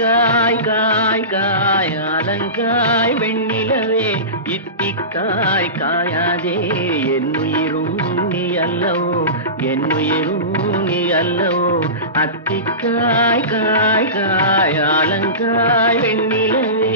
காய் காய் காய் அலங்காய் வெண்ணிலவே இத்திக்காய் காயாதே என்னுயிரும் நீ அல்லவோ என்னுயிரும் நீ அல்லவோ அத்திக்காய் காய் காய் அலங்காய் வெண்ணிலவே